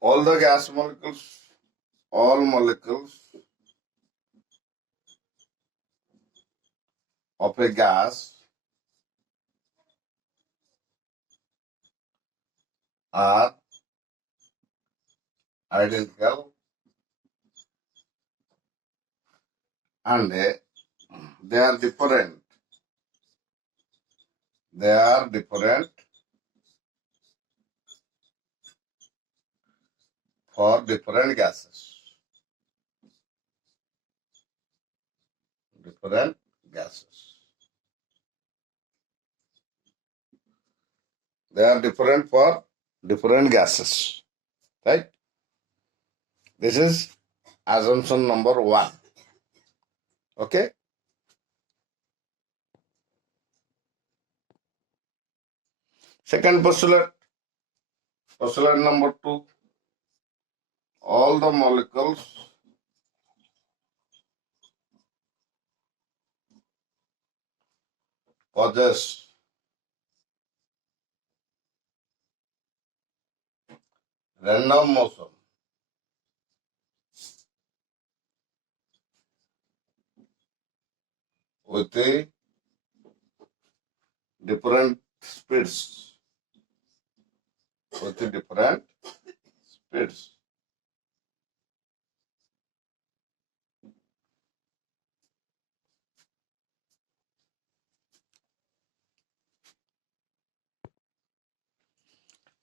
all the gas molecules, all molecules of a gas are identical and they are different. They are different for different gases. Different gases. They are different for different gases. Right? This is assumption number 1. Okay? Second postulate. Postulate number 2. All the molecules possess random motion with a different speeds. With different speeds.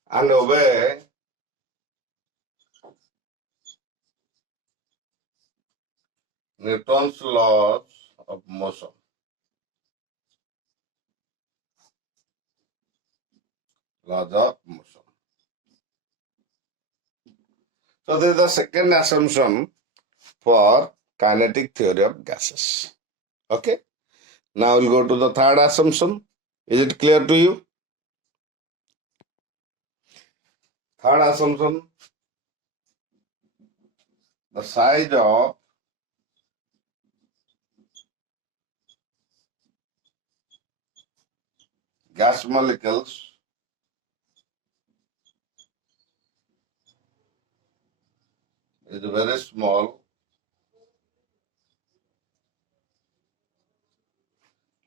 And obey Newton's laws of motion. Laws of motion. So this is the second assumption for kinetic theory of gases. Okay. Now we'll go to the third assumption. Is it clear to you? Third assumption. The size of gas molecules is very small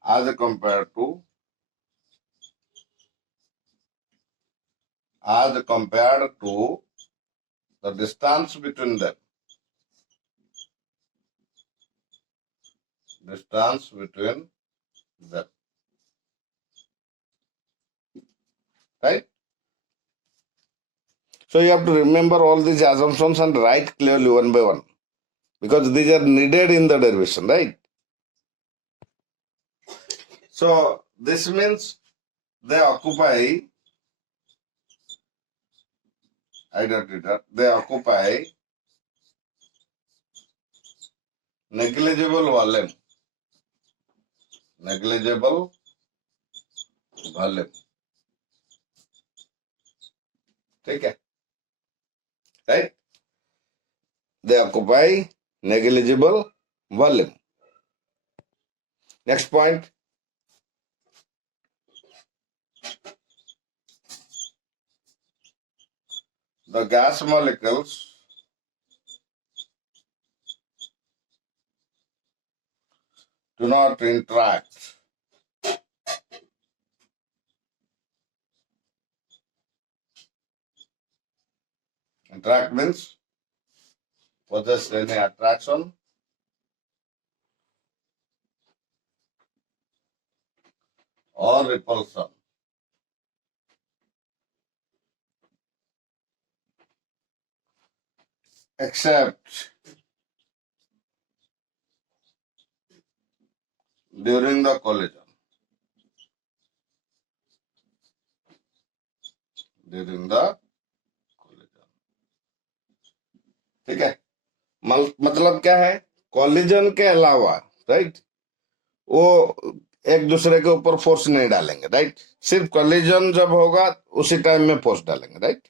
as compared to the distance between them. Distance between them. Right? So you have to remember all these assumptions and write clearly one by one. Because these are needed in the derivation, right? So this means they occupy negligible volume. Negligible volume. Okay? Right? They occupy negligible volume. Next point. The gas molecules do not interact. Interact means possess any attraction or repulsion. Except during the collision. During the collision. ठीक है? मतलब क्या है? Collision के अलावा, right? वो एक दूसरे के ऊपर फोर्स नहीं डालेंगे, राइट? सिर्फ कॉलिजन जब होगा उसी टाइम में फोर्स डालेंगे, राइट?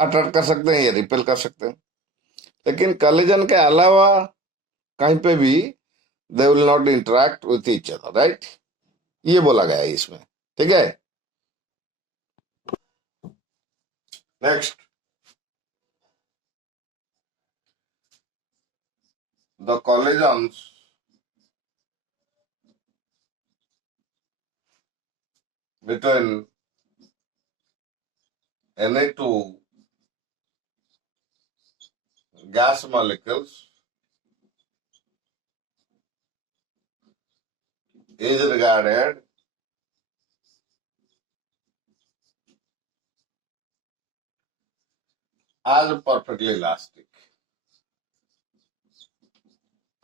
अट्रैक्ट कर सकते हैं या रिपेल कर सकते हैं, लेकिन कॉलिजन के अलावा कहीं पे भी they will not interact with each other, right? ये बोला गया है इसमें, ठीक है? Next, the collisions between any two gas molecules is regarded as perfectly elastic.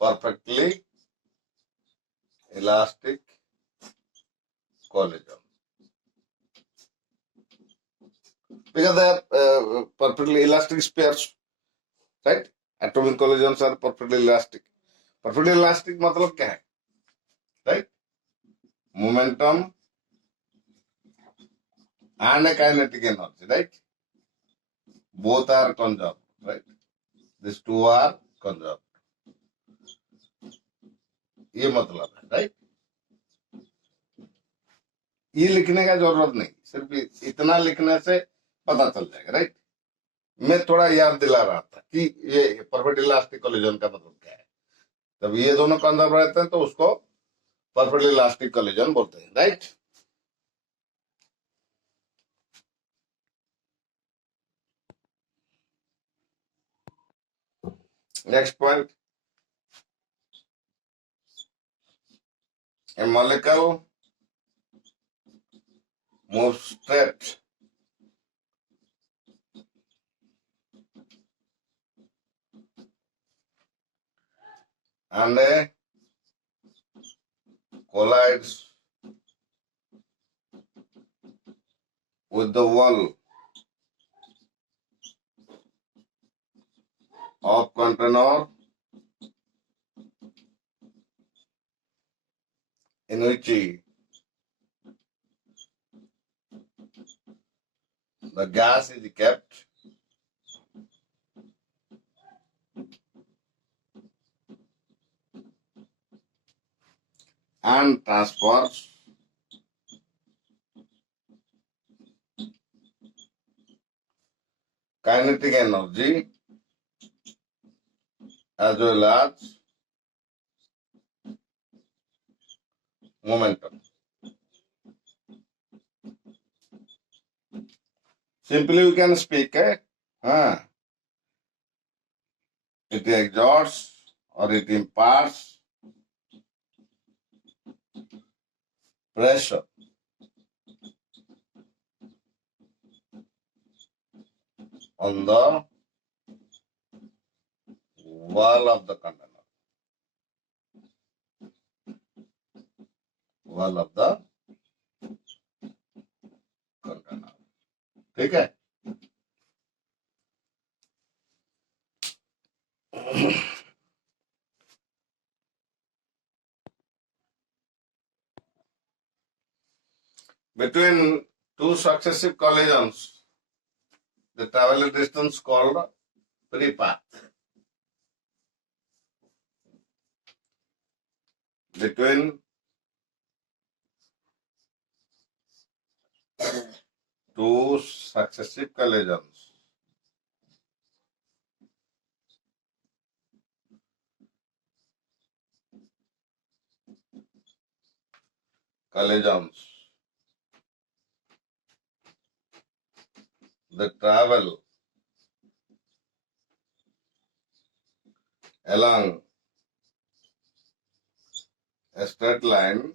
Perfectly elastic collision. Because they are perfectly elastic pairs, right? Atomic collisions are perfectly elastic. Perfectly elastic मतलब क्या है? Right? Momentum and a kinetic energy, right? Both are conserved, right? These two are conserved. ये मतलब है, right? ये लिखने का जरूरत नहीं, सिर्फ इतना लिखने से पता चल जाएगा, राइट? मैं थोड़ा याद दिला रहा था कि ये परफेक्ट इलास्टिक कोलिजन का मतलब क्या है. जब ये दोनों कंजर्व रहते हैं तो उसको परफेक्ट इलास्टिक कोलिजन बोलते हैं, right? Next point, a molecule moves straight and collides with the wall of container in which the gas is kept and transfers kinetic energy as well as momentum. Simply we can speak, it exerts or it imparts pressure on the wall of the container. Wall of the container. ठीक है? Between two successive collisions, the travel distance called free path. Between two successive collisions, the travel along a straight line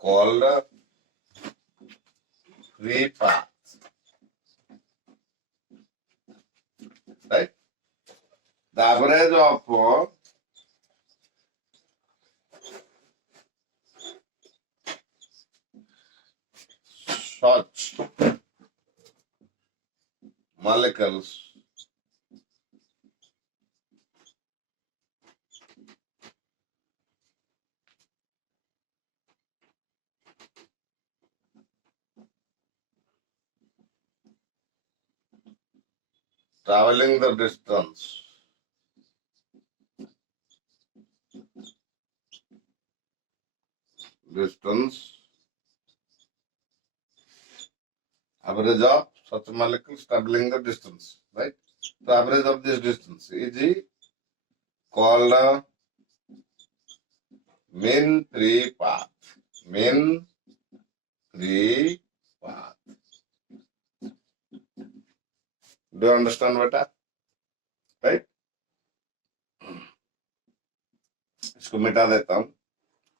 called free path, right? The average of such molecules traveling the distance average of such molecules traveling the distance, right? The average of this distance is called mean free path. Mean free path. Do you understand बेटा? Right? इसको मिटा देता हूँ.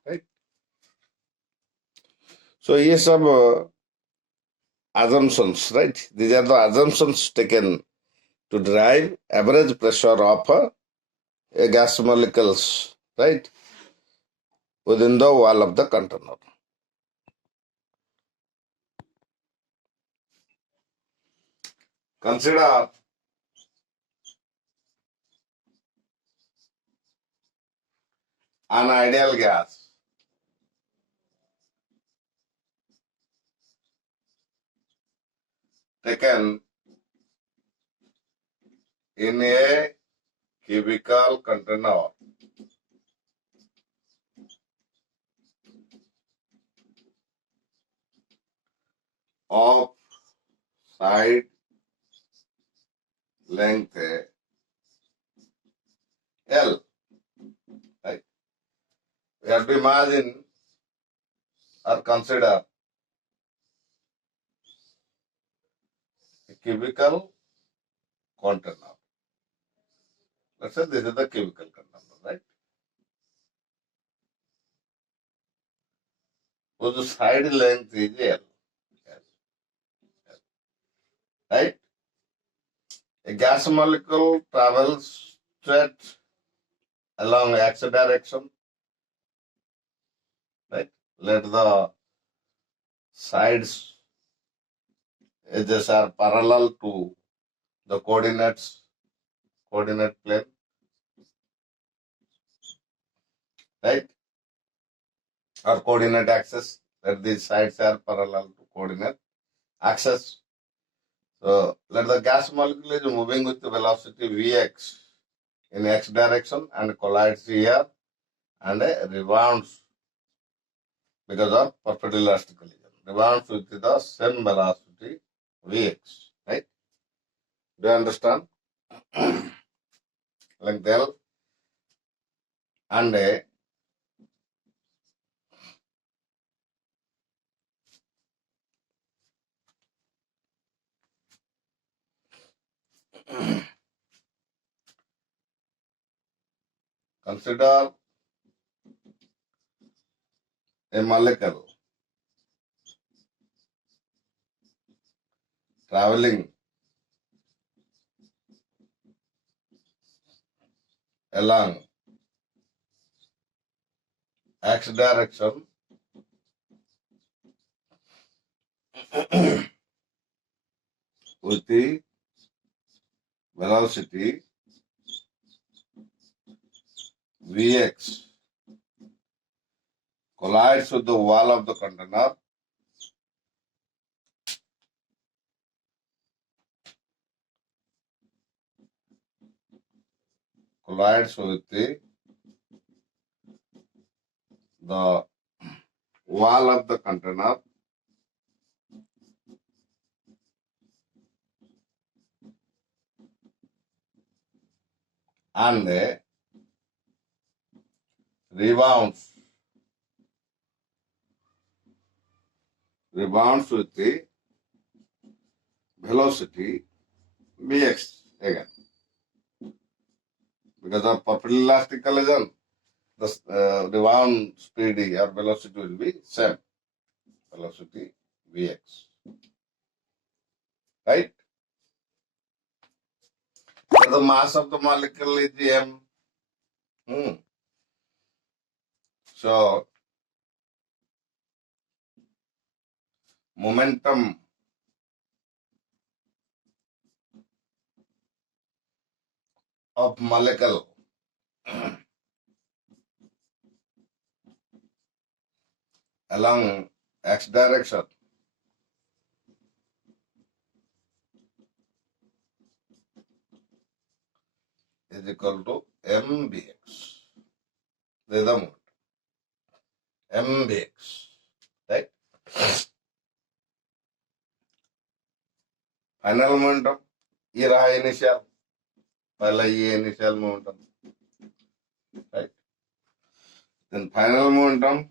Right? So ये सब assumptions, right? These are the assumptions taken to derive average pressure of a gas molecules, right, within the wall of the container. Consider an ideal gas taken in a cubical container of side length L. Right? We have to imagine or consider a cubical container. Let's say this is the cubical container, right? So the side length is L. Right? A gas molecule travels straight along x direction, right? Let the sides edges are parallel to the coordinate plane, right? Or coordinate axis. Let these sides are parallel to coordinate axis. So let the gas molecule is moving with the velocity Vx in x direction and collides here and rebounds because of perfect elastic collision. Rebounds with the same velocity Vx, right? Do you understand? Like that. And consider a molecule traveling along x direction with the velocity Vx, collides with the wall of the container, collides with the wall of the container, and rebounds with the velocity Vx again. Because of perfect elastic collision, the rebound speed or velocity will be same. Velocity Vx. Right? So the mass of the molecule is m. So momentum of molecule along x direction is equal to mbx. This is the moment. mbx. Right? Final momentum ये रहा initial, पहला ये initial momentum, right. Then final momentum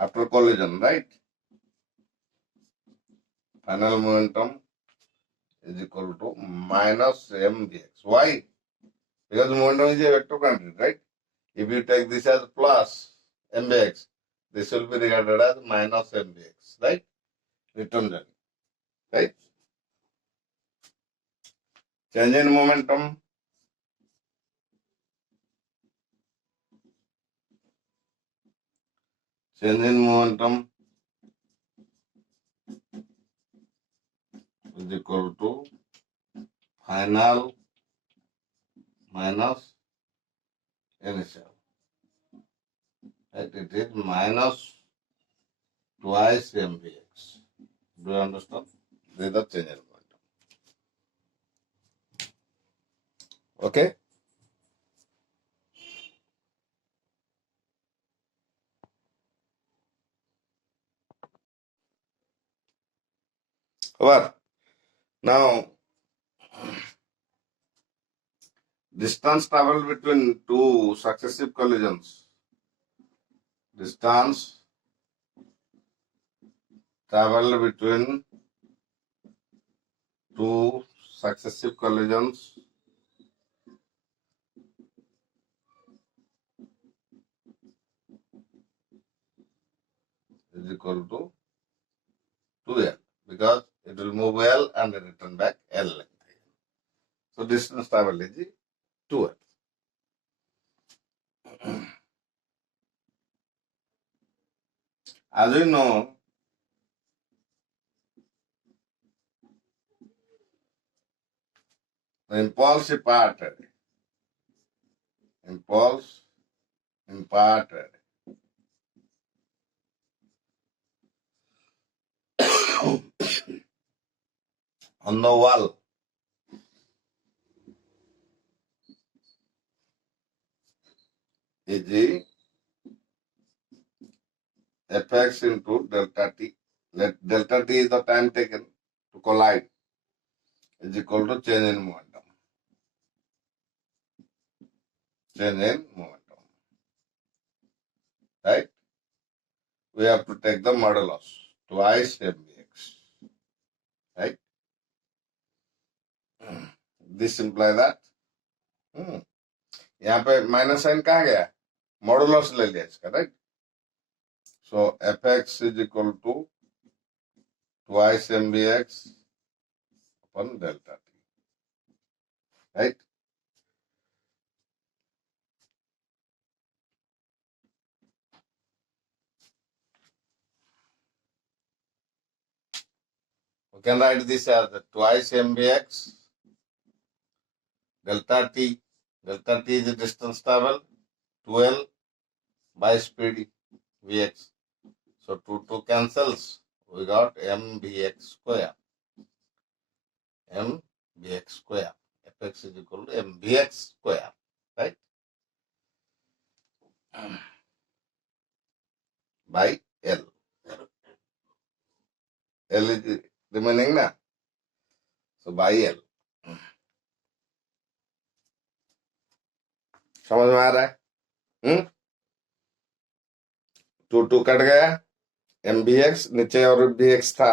after collision, right? Final momentum is equal to minus mvx. Why? Because momentum is a vector quantity, right? If you take this as plus mvx, this will be regarded as minus mvx, right? Return journey, right? Change in momentum. Change in momentum is equal to final minus initial. Right? It is minus twice mvx. Do you understand? This is the change in momentum. Okay? Over. Now, distance traveled between two successive collisions. Distance traveled between two successive collisions is equal to 2L, because it will move L and return back L length. So distance traveled is 2L. As we know, the impulse imparted on the wall is the Fx into delta t. Let delta t is the time taken to collide, is equal to change in momentum. Change in momentum. Right? We have to take the modulus, twice mvx. Right? This implies that. यहाँ पे minus sign कहाँ गया, modulus ले लिया इसका, right. So fx is equal to twice mvx upon delta t, right? We can write this as twice mvx delta t. Delta t is the distance travel, 2l by speed vx. So 2 cancels. We got mvx square. mvx square. Fx is equal to mvx square, right? By L. L is remaining na. So by L. समझ में आ रहा है? 2 cut गया, M B x नीचे और B x था,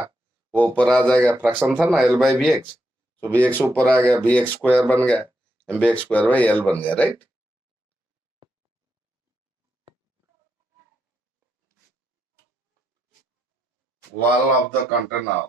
वो ऊपर आ जाएगा, फ्रैक्शन था ना एल बाई बी एक्स, तो बी एक्स ऊपर आ गया, बी एक्स स्क्वायर बन गया, M B X square by L बन गया, right. Wall of the container